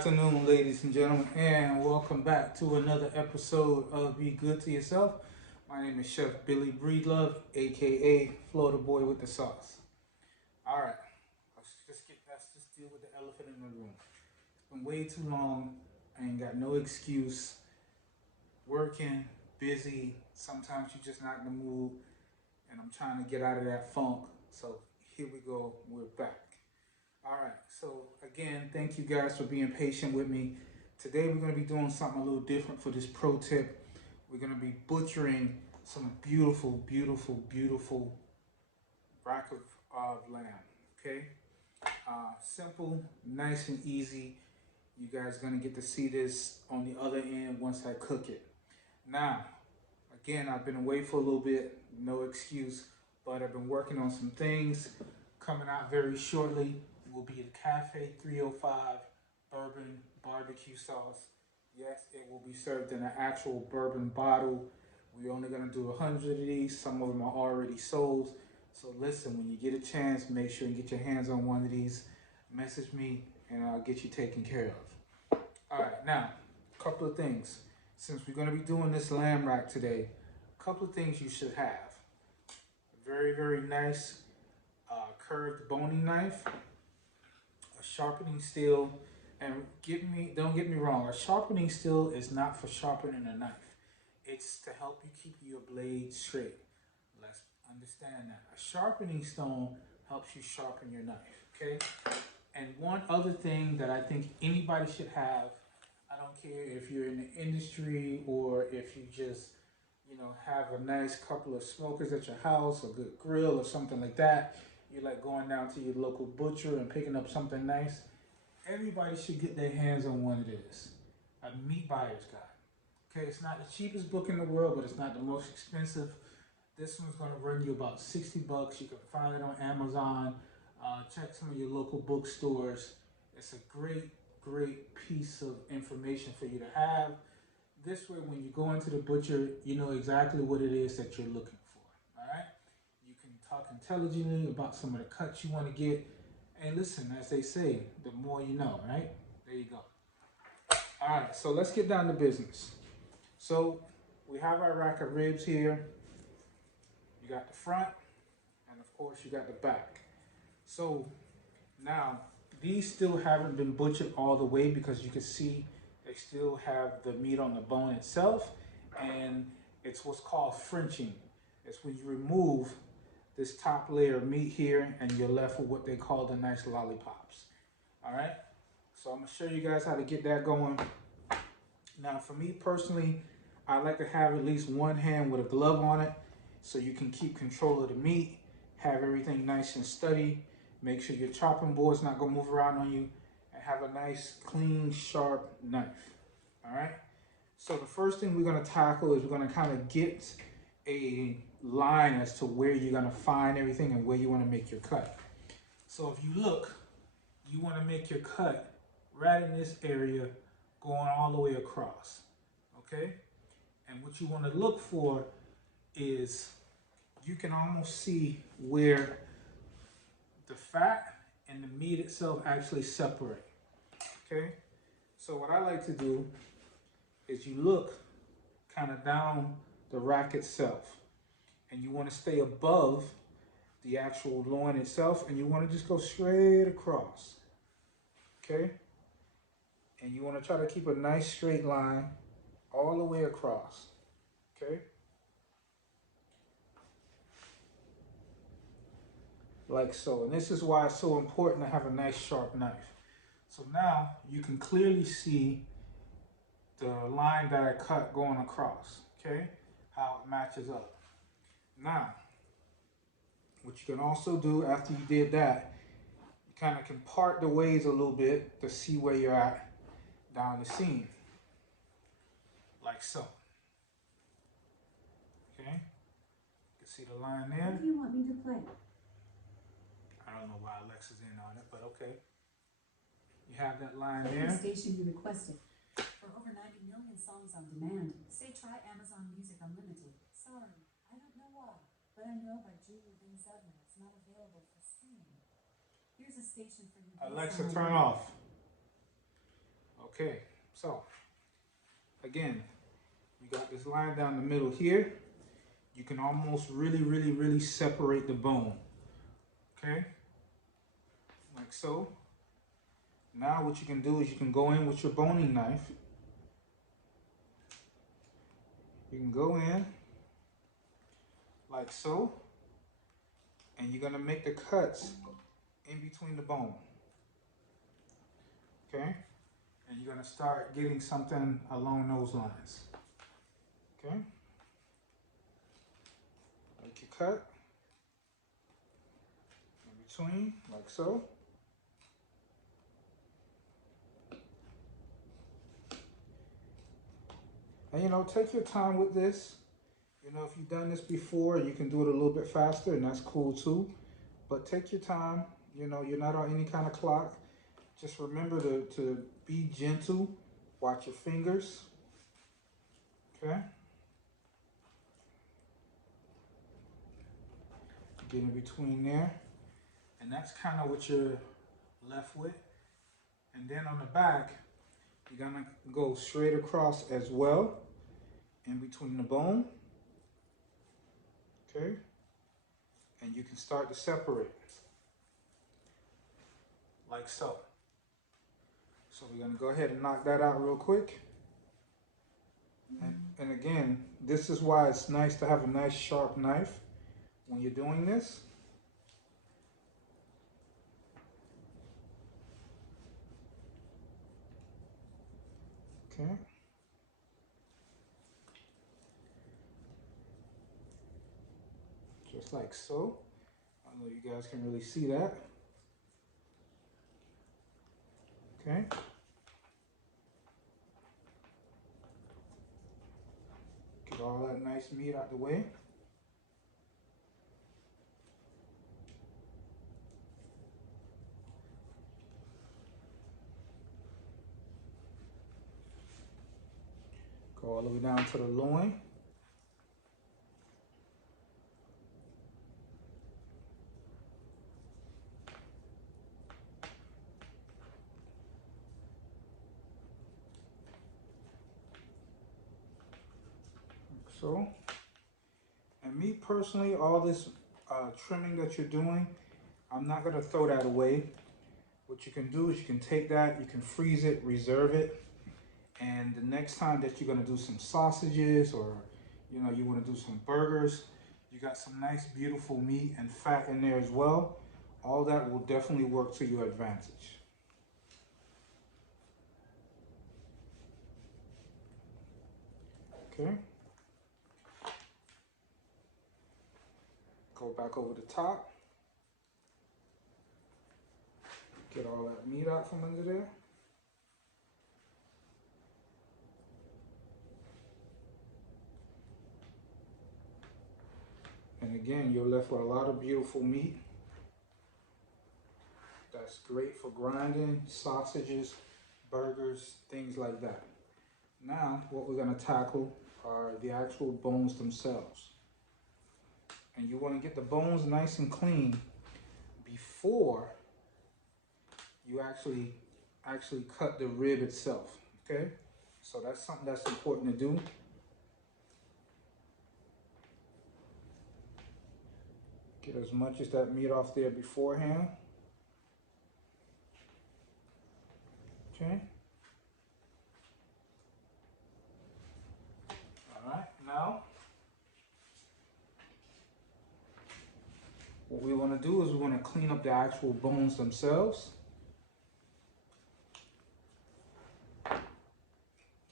afternoon, ladies and gentlemen, and welcome back to another episode of Be Good to Yourself. My name is Chef Billy Breedlove, aka Florida Boy with the Sauce. All right, let's just deal with the elephant in the room. It's been way too long. I ain't got no excuse. Working, busy. Sometimes you're just not in the mood, and I'm trying to get out of that funk. So here we go. We're back. All right, so again, thank you guys for being patient with me. Today we're going to be doing something a little different for this pro tip. We're going to be butchering some beautiful, beautiful, beautiful rack of lamb, okay? Simple, nice and easy. You guys are going to get to see this on the other end once I cook it. Now, again, I've been away for a little bit, no excuse, but I've been working on some things coming out very shortly. Will be the Cafe 305 bourbon barbecue sauce. Yes, it will be served in an actual bourbon bottle. We're only going to do 100 of these. Some of them are already sold. So listen, when you get a chance, make sure and get your hands on one of these. Message me and I'll get you taken care of. All right, now, a couple of things. Since we're going to be doing this lamb rack today, a couple of things you should have. A very, very nice curved boning knife. A sharpening steel, and don't get me wrong, a sharpening steel is not for sharpening a knife. It's to help you keep your blade straight. Let's understand that. A sharpening stone helps you sharpen your knife, okay? And one other thing that I think anybody should have, I don't care if you're in the industry or if you just, have a nice couple of smokers at your house, a good grill or something like that. You're like going down to your local butcher and picking up something nice. Everybody should get their hands on one of this. A meat buyer's guide. Okay, it's not the cheapest book in the world, but it's not the most expensive. This one's going to run you about 60 bucks. You can find it on Amazon. Check some of your local bookstores. It's a great, great piece of information for you to have. This way, when you go into the butcher, you know exactly what it is that you're looking for. All right? You can talk intelligently about some of the cuts you want to get. And listen, as they say, the more you know, right? There you go. All right, so let's get down to business. So we have our rack of ribs here. You got the front, and of course you got the back. So now, these still haven't been butchered all the way because you can see they still have the meat on the bone itself, and it's what's called Frenching. It's when you remove this top layer of meat here and you're left with what they call the nice lollipops. All right, so I'm gonna show you guys how to get that going. Now for me personally, I like to have at least one hand with a glove on it so you can keep control of the meat, have everything nice and steady, make sure your chopping board's not gonna move around on you, and have a nice clean sharp knife. All right, so the first thing we're gonna tackle is we're gonna kind of get a line as to where you're going to find everything and where you want to make your cut. So if you look, you want to make your cut right in this area going all the way across, okay? And what you want to look for is you can almost see where the fat and the meat itself actually separate, okay? So what I like to do is you look kind of down the rack itself, and you want to stay above the actual loin itself, and you want to just go straight across, okay? And you want to try to keep a nice straight line all the way across, okay? Like so. And this is why it's so important to have a nice sharp knife. So now you can clearly see the line that I cut going across, okay? How it matches up. Now, what you can also do after you did that, you kind of can part the ways a little bit to see where you're at down the seam, like so. Okay, you can see the line there. What do you want me to play? I don't know why Alexa's in on it, but okay. You have that line The there. station you requested. For over 90 million songs on demand, say try Amazon Music Unlimited. Sorry, I don't know why, but I know by Julie Van Zevner it's not available for streaming. Here's a station for you. Alexa, turn off. Okay, so again, you got this line down the middle here. You can almost really separate the bone. Okay, like so. Now what you can do is you can go in with your boning knife. You can go in like so, and you're gonna make the cuts in between the bone. Okay, and you're gonna start getting something along those lines. Okay, make your cut in between like so. And you know, take your time with this. You know, if you've done this before, you can do it a little bit faster, and that's cool too. But take your time. You know, you're not on any kind of clock. Just remember to be gentle. Watch your fingers. Okay? Get in between there. And that's kind of what you're left with. And then on the back, you're gonna go straight across as well, in between the bone. Okay? And you can start to separate, like so. So we're gonna go ahead and knock that out real quick. And again, this is why it's nice to have a nice sharp knife when you're doing this. Okay. Just like so. I don't know if you guys can really see that. Okay. Get all that nice meat out the way. Go all the way down to the loin. Like so. And me personally, all this trimming that you're doing, I'm not gonna throw that away. What you can do is you can take that, you can freeze it, reserve it, and the next time that you're gonna do some sausages or you know you want to do some burgers, you got some nice beautiful meat and fat in there as well. All that will definitely work to your advantage. Okay. Go back over the top. Get all that meat out from under there. And again, you're left with a lot of beautiful meat. That's great for grinding, sausages, burgers, things like that. Now, what we're gonna tackle are the actual bones themselves. And you wanna get the bones nice and clean before you actually cut the rib itself, okay? So that's something that's important to do. Get as much as that meat off there beforehand. Okay. All right, now what we want to do is we want to clean up the actual bones themselves.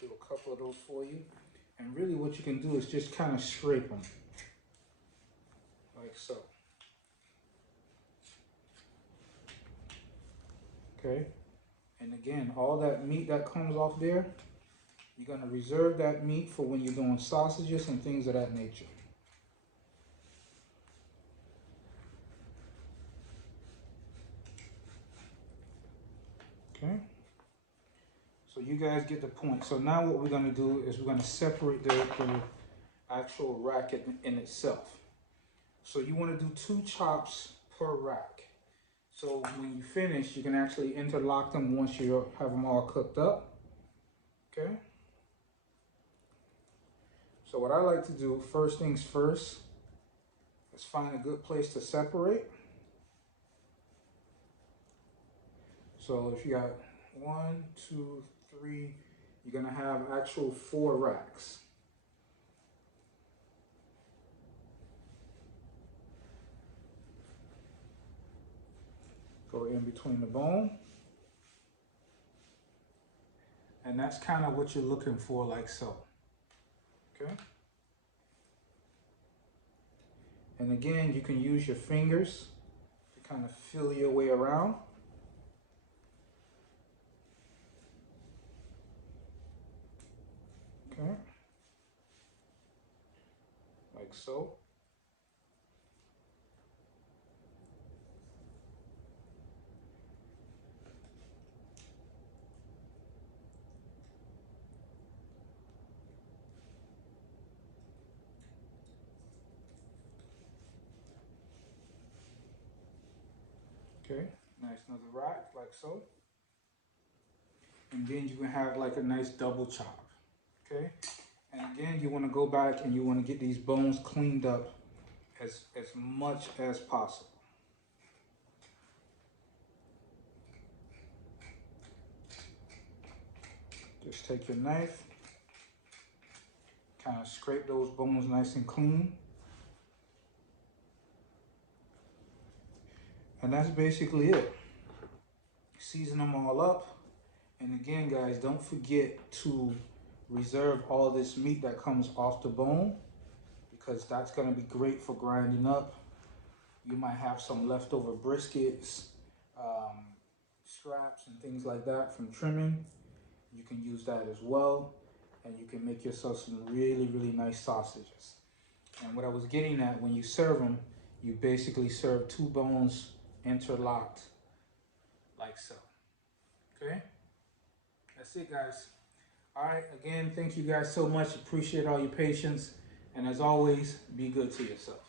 Do a couple of those for you. And really what you can do is just kind of scrape them. Like so. Okay. And again, all that meat that comes off there, you're going to reserve that meat for when you're doing sausages and things of that nature. Okay. So you guys get the point. So now what we're going to do is we're going to separate the actual rack in itself. So you want to do 2 chops per rack. So when you finish, you can actually interlock them once you have them all cooked up. Okay. So what I like to do, first things first, is find a good place to separate. So if you got 1, 2, 3, you're gonna have actual 4 racks. Go in between the bone. And that's kind of what you're looking for, like so. Okay. And again, you can use your fingers to kind of feel your way around. Okay. Like so. Okay. Nice, another rack, like so. And then you can have like a nice double chop. Okay. And again, you want to go back and you want to get these bones cleaned up as much as possible. Just take your knife, kind of scrape those bones nice and clean. And that's basically it. Season them all up. And again, guys, don't forget to reserve all this meat that comes off the bone, because that's going to be great for grinding up. You might have some leftover briskets, scraps and things like that from trimming. You can use that as well, and you can make yourself some really, really nice sausages. And what I was getting at, when you serve them, you basically serve 2 bones interlocked like so. Okay, that's it, guys. All right, again, thank you guys so much. Appreciate all your patience, and as always, be good to yourself.